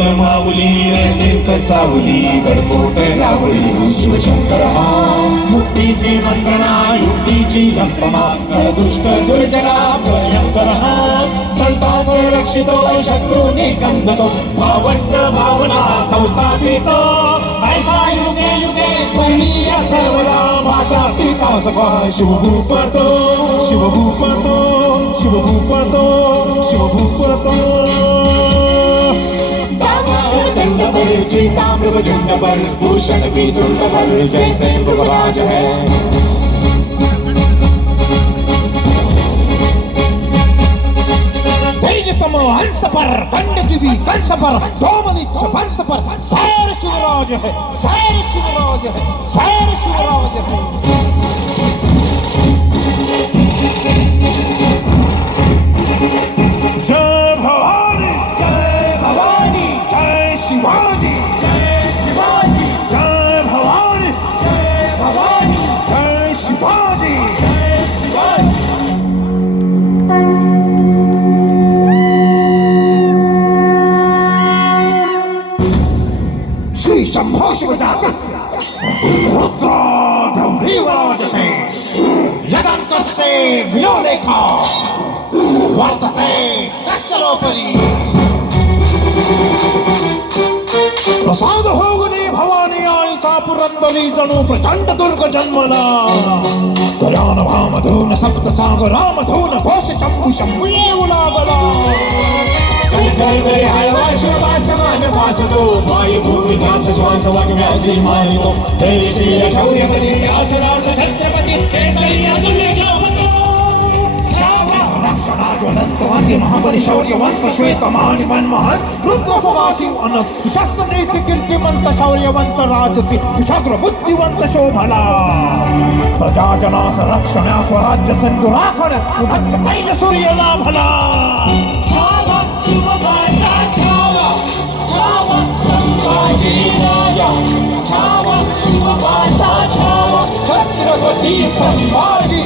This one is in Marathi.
संत माऊली रे सावली गडकोट लावली शिवशंकर हा मुक्तीची मंत्रणा युक्तीची यंत्रणा दुष्ट दुर्जना भयंकर हा संतांचे रक्षितो शत्रूने कंदतो भावंड भावना संस्थापितो ऐसा युगे युगे स्मरणीय सर्वदा माता पिता सभा शिवभूपतो शिवभूपतो शिवभूपतो शिवभूपतो दंडबर चीतामृग झुंडबर भूषण की झुंडबर जैसे मृगराज है तेजतम हंस पर खंडजीवी कंस पर सोमनिच वंश पर सैर शिवराज है सैर शिवराज है सैर शिवराज है जय भवानी जय भवानी जय शिवाजी जय शिवाजी जय भवानी जय भवानी जय शिवाजी जय शिवाजी श्री शंभो शिवजातस्य रुद्राधविराजते यदङ्कस्य विलोलेखा वर्तते कस्यलोपरि प्रसाद होगने भवानी आईसा पुरंदरी जणू प्रचंड दुर्ग जन्मला दयान भामधून सप्त सागरामधून घोष शंभु शंभु येऊ लागला कळकळी हळवा शिववासमान वासतो वायुभूमी ध्यास श्वास वाग्व्यासी मानितो देशीय शौर्यपदी आशराज छत्रपती केसरी अतुल्य शोभतो रक्षणाज्वलंत वंदे महाबली शौर्यवंत श्वेतमानि मन्महन रुद्र सुवासिव अनंत सुशस्त्र नीति कीर्तिमंत शौर्यवंत राजसी कुशाग्र बुद्धिवंत शोभला प्रजाजनास रक्षणा स्वराज्य सिंधु राखण उभक्त तैल सूर्य लाभला छावा शिवबाचा छावा छावा संभाजी राजा छावा शिवबाचा छावा छत्रपती संभाजी